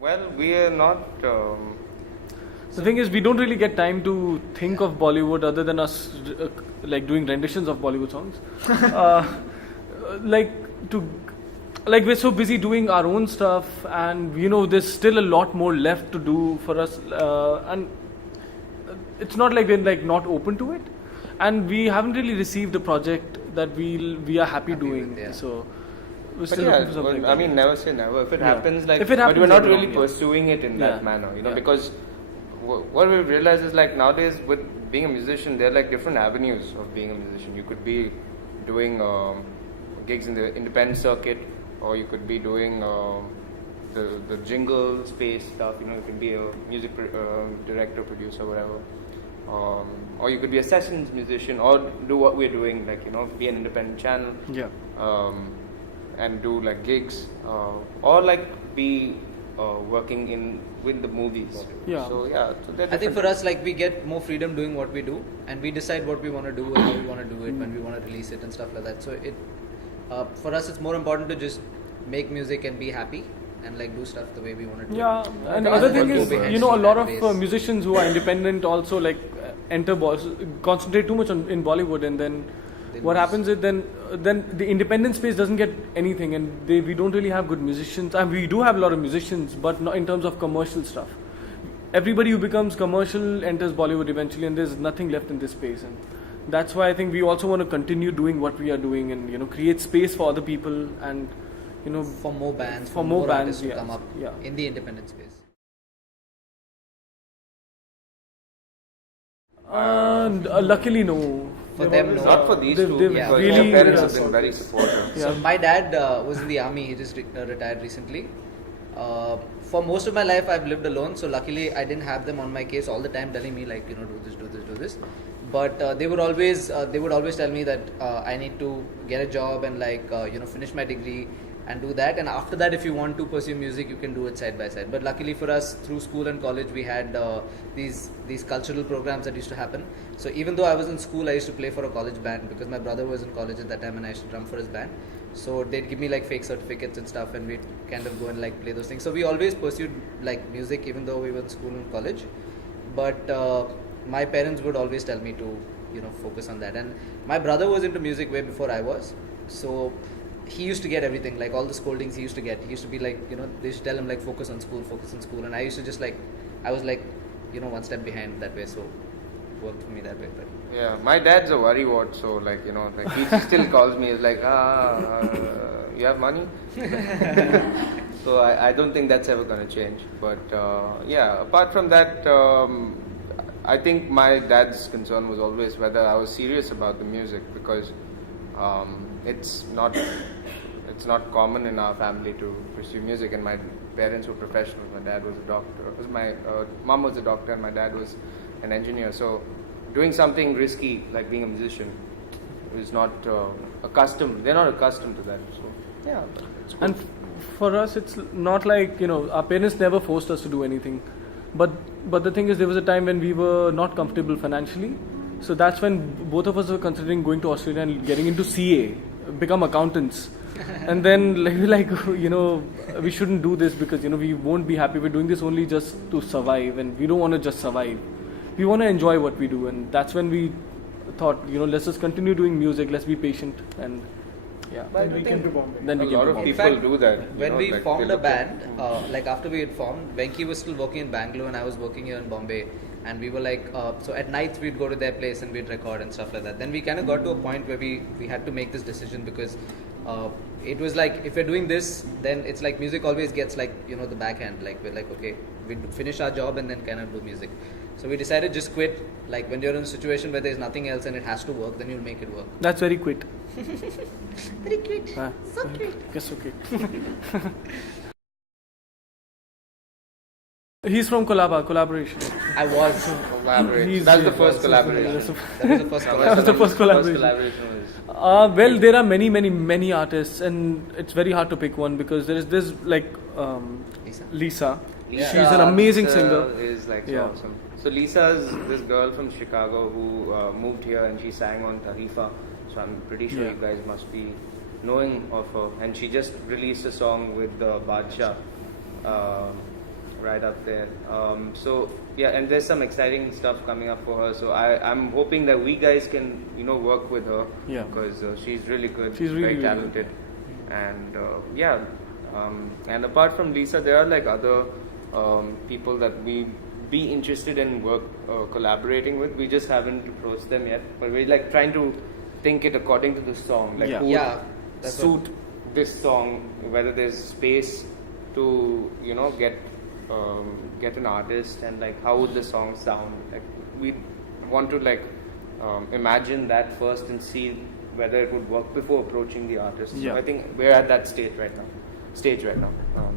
Well, we are not. The thing is, we don't really get time to think of Bollywood other than us like doing renditions of Bollywood songs. uh, like to, like we're so busy doing our own stuff, and there's still a lot more left to do for us, and it's not like we're like not open to it, and we haven't really received a project that we are happy doing. With, yeah. So. We're But still yeah, looking for something. I mean, never say never. If it happens, like, If it happens, but we're not later really on, yeah. pursuing it in that Yeah. manner, Yeah. because what we've realized is like nowadays with being a musician, there are like different avenues of being a musician. You could be doing gigs in the independent circuit, or you could be doing the jingle space stuff. You could be a music director, producer, whatever. Or you could be a sessions musician, or do what we're doing, like be an independent channel. Yeah. And do like gigs, or like be working with the movies. Yeah. So yeah. So I think for us, like, we get more freedom doing what we do, and we decide what we want to do and how we want to do it, when we want to release it and stuff like that. So it, for us, it's more important to just make music and be happy and like do stuff the way we want to do. Yeah, it. and the other thing is, a lot of Database. musicians who are independent also like concentrate too much in Bollywood, and then They what lose. happens is then the independent space doesn't get anything, and we don't really have good musicians. And we do have a lot of musicians, but not in terms of commercial stuff. Everybody who becomes commercial enters Bollywood eventually, and there's nothing left in this space. And that's why I think we also want to continue doing what we are doing, and create space for other people, and for more bands, for more bands, artists to yeah. come up Yeah. in the independent space. Luckily, no. For They've them, always- no. not for these they've- two, they've because really, their parents yeah. have been very supportive. Yeah. So my dad was in the army. He just retired recently. For most of my life, I've lived alone. So luckily, I didn't have them on my case all the time, telling me like, do this, do this, do this. But they would always tell me that I need to get a job and like finish my degree and do that. And after that, if you want to pursue music, you can do it side by side. But luckily for us, through school and college, we had these cultural programs that used to happen. So even though I was in school, I used to play for a college band because my brother was in college at that time, and I used to drum for his band. So they'd give me like fake certificates and stuff, and we'd kind of go and like play those things. So we always pursued like music, even though we were in school and college. But my parents would always tell me to focus on that. And my brother was into music way before I was. So he used to get everything, like all the scoldings he used to get. He used to be like, they used to tell him like focus on school. And I used to just like, I was like, one step behind that way. So it worked for me that way. But Yeah, my dad's a worrywart, so like like he still calls me. He's like, you have money? So I don't think that's ever going to change. But yeah, apart from that, I think my dad's concern was always whether I was serious about the music, because it's not common in our family to pursue music, and my parents were professionals. My dad was a doctor. My mom was a doctor, and my dad was an engineer. So doing something risky like being a musician is not accustomed. They're not accustomed to that. So yeah, it's cool. And for us, it's not like our parents never forced us to do anything, but the thing is, there was a time when we were not comfortable financially, so that's when both of us were considering going to Australia and getting into CA, become accountants. And then we shouldn't do this because we won't be happy. We're doing this only just to survive, and we don't want to just survive. We want to enjoy what we do, and that's when we thought, let's just continue doing music. Let's be patient, and yeah. But I think Then a we came lot to of Bombay. people fact, do that. when we like formed they a look band, like after we had formed, Venki was still working in Bangalore and I was working here in Bombay, and we were like, so at nights we'd go to their place and we'd record and stuff like that. Then we kind of got to a point where we had to make this decision, because it was like, if we're doing this, then it's like music always gets like the backhand, like we're like, okay, we finish our job and then kind of do music. So we decided just quit. Like when you're in a situation where there's nothing else and it has to work, then you'll make it work. That's very quick. Very cute. So quick. Yes, okay. He's from collaboration. I was. collaboration. That's the first collaboration. That was the first That was the first collaboration. collaboration was. Well, there are many artists, and it's very hard to pick one because there's like Lisa. Yeah. She's an amazing Lisa singer. Is like so Yeah. awesome. So Lisa's this girl from Chicago who moved here, and she sang on Tarifa. So I'm pretty sure Yeah. you guys must be knowing of her. And she just released a song with Badshah. right up there. So yeah, and there's some exciting stuff coming up for her. So I'm hoping that we guys can work with her. Yeah. Because she's really good. She's really, very really talented. And yeah, and apart from Lisa, there are like other people that we be interested in collaborating with. We just haven't approached them yet, but we're like trying to think it according to the song, like Yeah. who would Yeah, that's suit this song, whether there's space to get an artist, and like how would the song sound. Like we want to like imagine that first and see whether it would work before approaching the artist. Yeah. So I think we're at that stage right now.